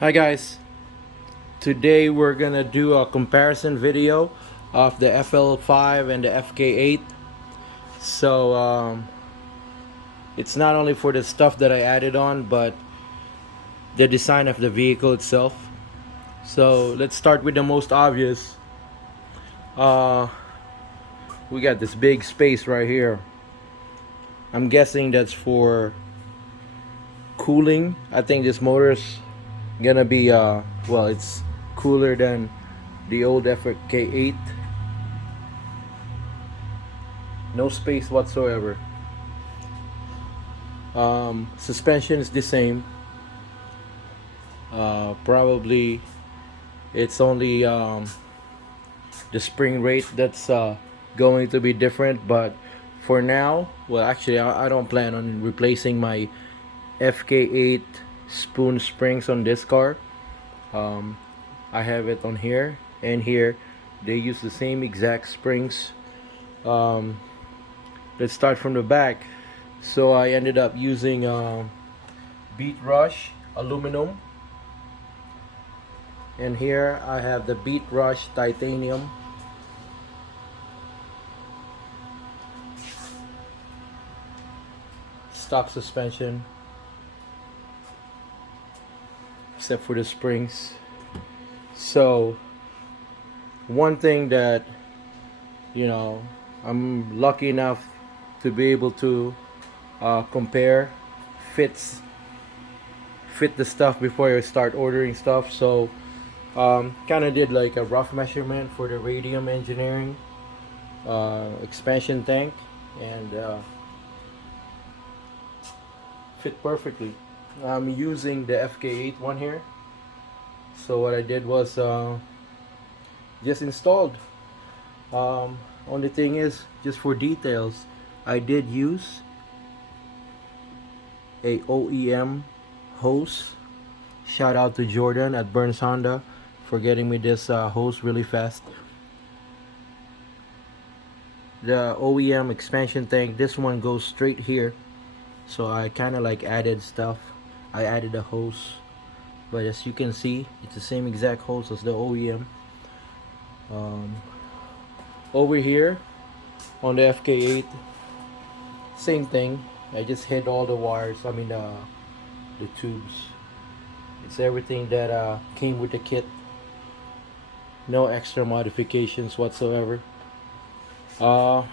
Hi guys, today we're gonna do a comparison video of the FL5 and the FK8. So it's not only for the stuff that I added on, but the design of the vehicle itself. So let's start with the most obvious. Uh, we got this big space right here. I'm guessing that's for cooling. I think this motor's gonna be well, it's cooler than the old FK8. No space whatsoever. Suspension is the same. Probably it's only the spring rate that's going to be different, but for now, well, actually, I don't plan on replacing my FK8 spoon springs on this car. um, I have it on here and here. They use the same exact springs. um, let's start from the back. So I ended up using beat rush aluminum, and here I have the beat rush titanium. Stock suspension except for the springs. So one thing that, you know, I'm lucky enough to be able to compare fits fit the stuff before I start ordering stuff. So kind of did like a rough measurement for the radium engineering expansion tank, and fit perfectly. I'm using the FK8 one here. So what I did was just installed. Only thing is, just for details, I did use a OEM hose. Shout out to Jordan at Burns Honda for getting me this hose really fast. The OEM expansion tank, this one goes straight here, so I kind of like added stuff. I added a hose, but as you can see, it's the same exact hose as the OEM. um, Over here on the FK8, same thing. I just hid all the wires, I mean the tubes. It's everything that came with the kit. No extra modifications whatsoever. uh,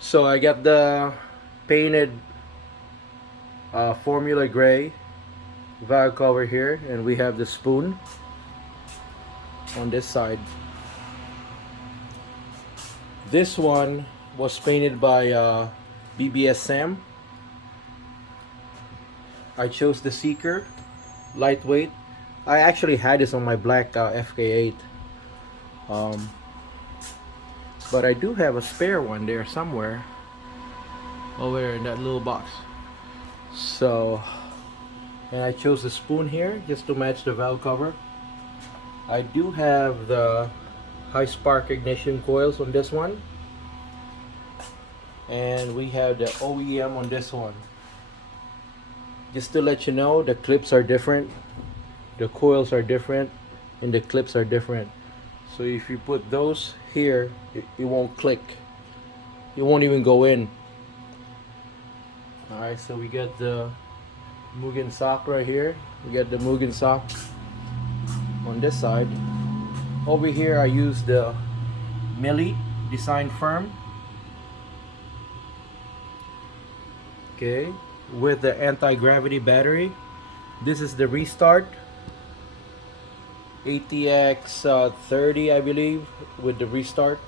so I got the painted formula gray valve cover here, and we have the spoon on this side. This one was painted by BBS Sam. I chose the Seeker, lightweight. I actually had this on my black FK8, um, but I do have a spare one there somewhere over there in that little box. So, and I chose the spoon here just to match the valve cover. I do have the high spark ignition coils on this one, and we have the OEM on this one. Just to let you know, the clips are different, the coils are different, and the clips are different. So if you put those here, it won't click, it won't even go in. Alright, so we got the Mugen sock right here, we got the Mugen sock on this side. Over here I use the Millie Design Firm, okay, with the anti-gravity battery. This is the Restart ATX 30, I believe, with the Restart.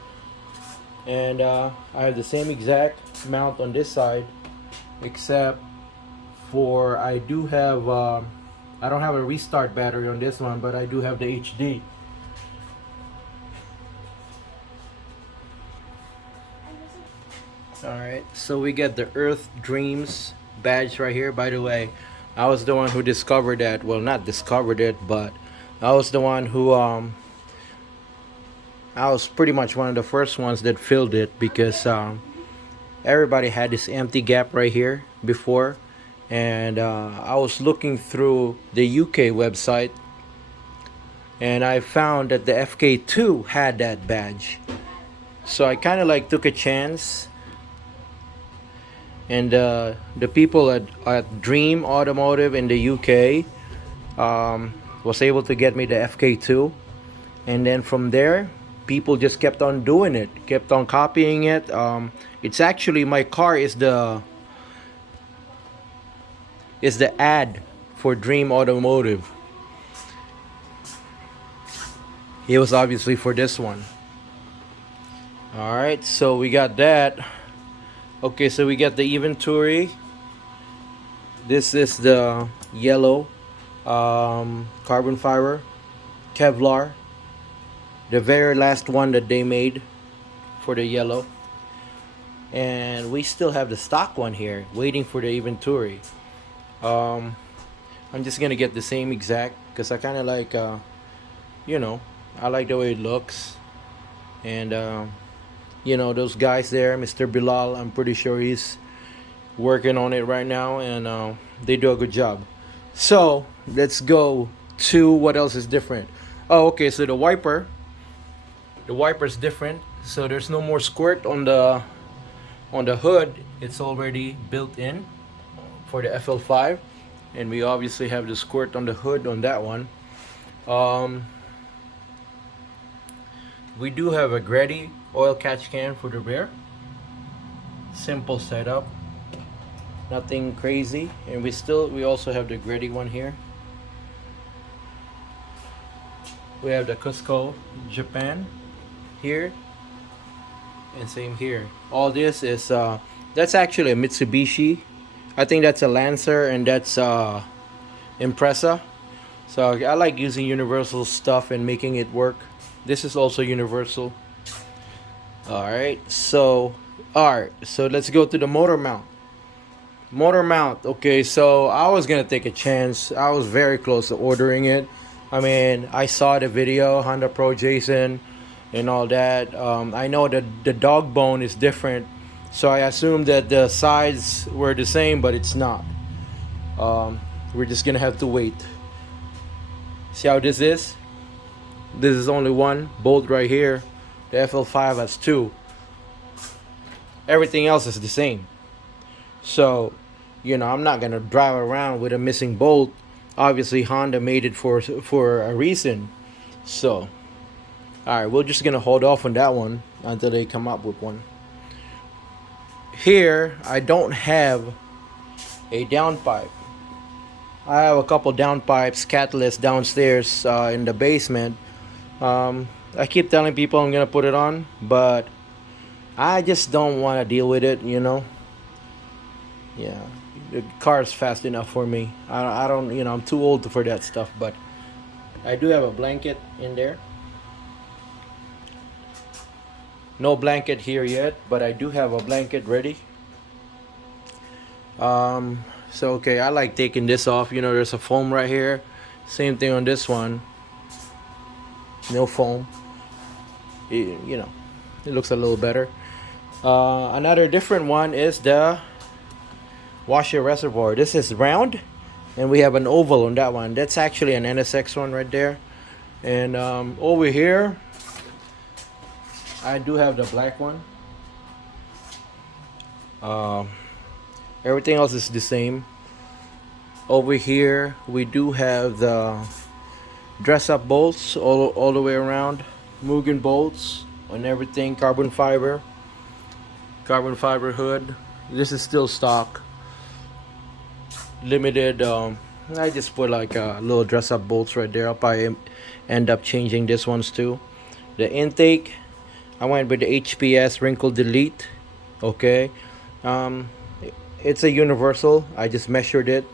And I have the same exact mount on this side, except for I do have I don't have a Restart battery on this one, but I do have the HD. Alright, so we get the Earth Dreams badge right here. By the way, I was the one who discovered that. Well, not discovered it, but I was the one who I was pretty much one of the first ones that filled it, because everybody had this empty gap right here before, and I was looking through the UK website, and I found that the FK2 had that badge. So I kind of like took a chance, and the people at Dream Automotive in the UK was able to get me the FK2, and then from there, people just kept on doing it, kept on copying it. It's actually, my car is the ad for Dream Automotive. It was obviously for this one. All right, so we got that. Okay, so we got the inventory. This is the yellow carbon fiber Kevlar, the very last one that they made for the yellow. And we still have the stock one here waiting for the inventory. I'm just gonna get the same exact because I kind of like I like the way it looks. And those guys there, Mr. Bilal, I'm pretty sure he's working on it right now, and they do a good job. So let's go to what else is different. Oh, okay, so the wiper's different. So there's no more squirt on the hood. It's already built in for the FL5, and we obviously have the squirt on the hood on that one. We do have a Grady oil catch can for the rear. Simple setup, nothing crazy. And we also have the Grady one here. We have the Cusco Japan here, and same here. All this is that's actually a Mitsubishi. I think that's a Lancer, and that's Impreza. So I like using universal stuff and making it work. This is also universal. Alright, so let's go to the motor mount. Okay, so I was gonna take a chance. I was very close to ordering it. I mean, I saw the video, Honda Pro Jason and all that. I know that the dog bone is different, so I assumed that the sides were the same, but it's not. We're just gonna have to wait. See how this is? This is only one bolt right here. The FL5 has two. Everything else is the same. So, I'm not gonna drive around with a missing bolt. Obviously, Honda made it for a reason. So, all right, we're just gonna hold off on that one until they come up with one. Here, I don't have a downpipe. I have a couple downpipes, catalyst downstairs in the basement. I keep telling people I'm gonna put it on, but I just don't want to deal with it. Yeah, the car is fast enough for me. I don't, I'm too old for that stuff. But I do have a blanket in there. No blanket here yet, but I do have a blanket ready. So okay, I like taking this off. There's a foam right here. Same thing on this one. No foam. It looks a little better. Another different one is the washer reservoir. This is round, and we have an oval on that one. That's actually an NSX one right there. And over here, I do have the black one. Everything else is the same. Over here, we do have the dress-up bolts all the way around. Mugen bolts on everything. Carbon fiber hood. This is still stock. Limited. I just put like a little dress-up bolts right there. I'll probably end up changing this ones too. The intake, I went with the HPS wrinkle delete. Okay. It's a universal. I just measured it.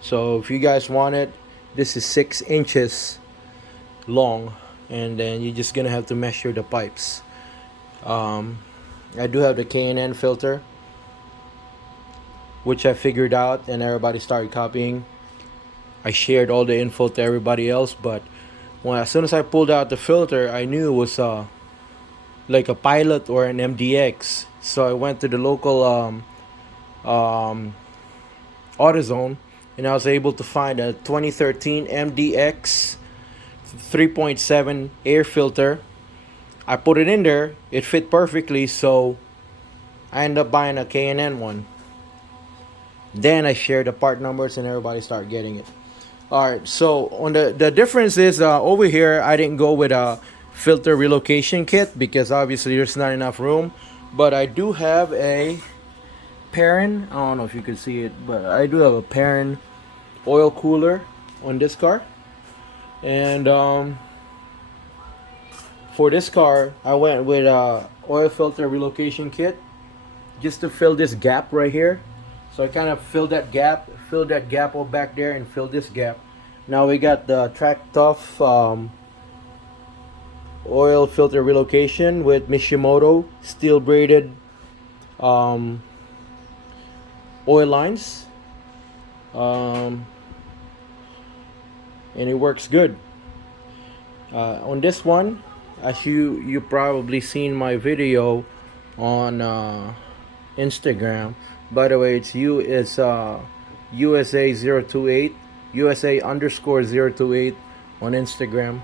So if you guys want it, this is 6 inches long, and then you're just gonna have to measure the pipes. I do have the K&N filter, which I figured out, and everybody started copying. I shared all the info to everybody else, but as soon as I pulled out the filter, I knew it was like a Pilot or an MDX. So I went to the local AutoZone, and I was able to find a 2013 MDX 3.7 air filter. I put it in there, it fit perfectly, so I ended up buying a K&N one. Then I shared the part numbers and everybody started getting it. Alright, so on the difference is over here I didn't go with a filter relocation kit because obviously there's not enough room. But I do have a Perrin, I don't know if you can see it, but I do have a Perrin oil cooler on this car. And for this car I went with a oil filter relocation kit just to fill this gap right here. So I kind of filled that gap all back there and filled this gap. Now we got the Track Tough oil filter relocation with Mishimoto steel braided oil lines, and it works good. On this one, as you probably seen my video on Instagram. By the way, it's USA 028 USA underscore 028 on Instagram.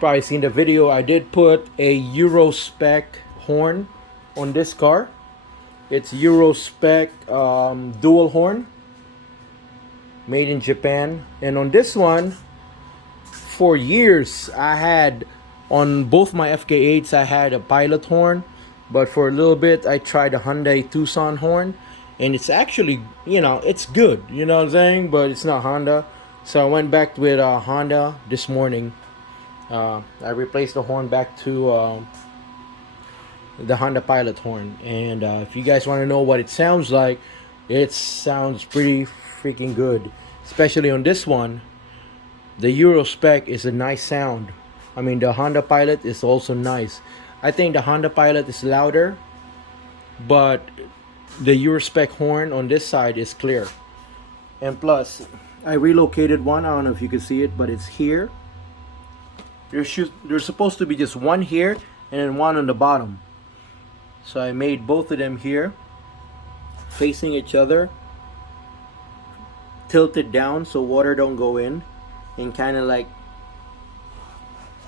Probably seen the video. I did put a Euro spec horn on this car. It's Euro spec dual horn, made in Japan. And on this one, for years I had, on both my FK8s I had a pilot horn, but for a little bit I tried a Hyundai Tucson horn, and it's actually, it's good, you know what I'm saying, but it's not Honda. So I went back with Honda this morning. I replaced the horn back to the Honda Pilot horn, and if you guys want to know what it sounds like, it sounds pretty freaking good, especially on this one. The Euro spec is a nice sound. I mean, the Honda Pilot is also nice. I think the Honda Pilot is louder, but the Euro spec horn on this side is clear. And plus, I relocated one. I don't know if you can see it, but it's here. There's supposed to be just one here and then one on the bottom. So I made both of them here, facing each other, tilted down so water don't go in, and kind of like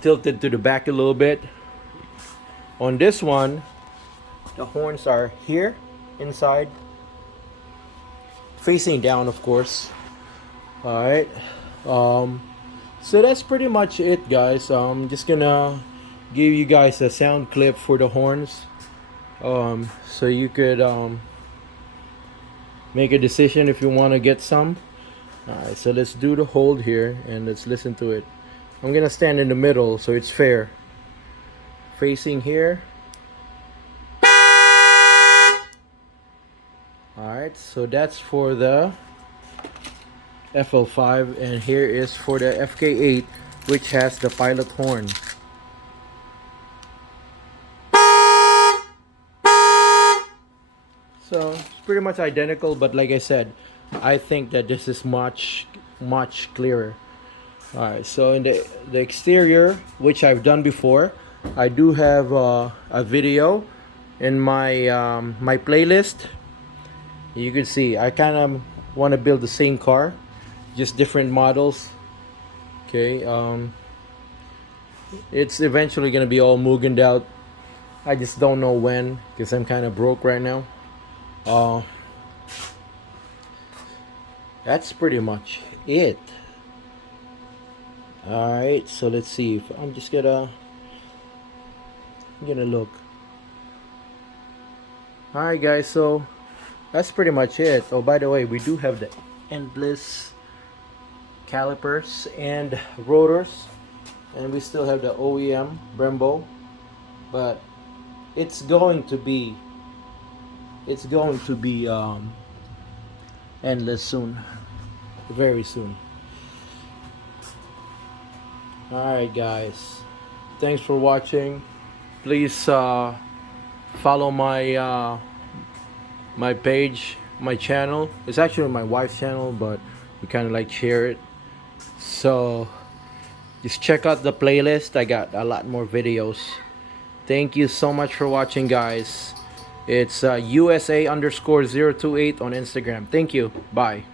tilted to the back a little bit. On this one, the horns are here inside, facing down, of course. Alright, so that's pretty much it, guys. I'm just gonna give you guys a sound clip for the horns, so you could make a decision if you want to get some. Alright, so let's do the hold here and let's listen to it. I'm gonna stand in the middle so it's fair. Facing here. Alright, so that's for the FL5, and here is for the FK8, which has the pilot horn. So it's pretty much identical, but like I said, I think that this is much clearer. Alright, so in the exterior, which I've done before, I do have a video in my my playlist. You can see I kind of want to build the same car, just different models. Okay, it's eventually gonna be all Mugened out. I just don't know when, because I'm kind of broke right now. That's pretty much it. Alright, so let's see if I'm just gonna look. Alright guys, so that's pretty much it. Oh, by the way, we do have the endless calipers and rotors, and we still have the OEM Brembo, but it's going to be endless soon, very soon. Alright guys, thanks for watching. Please follow my my page, my channel. It's actually my wife's channel, but we kind of like share it. So just check out the playlist. I got a lot more videos. Thank you so much for watching, guys, It's USA underscore 028 on Instagram. Thank you. Bye.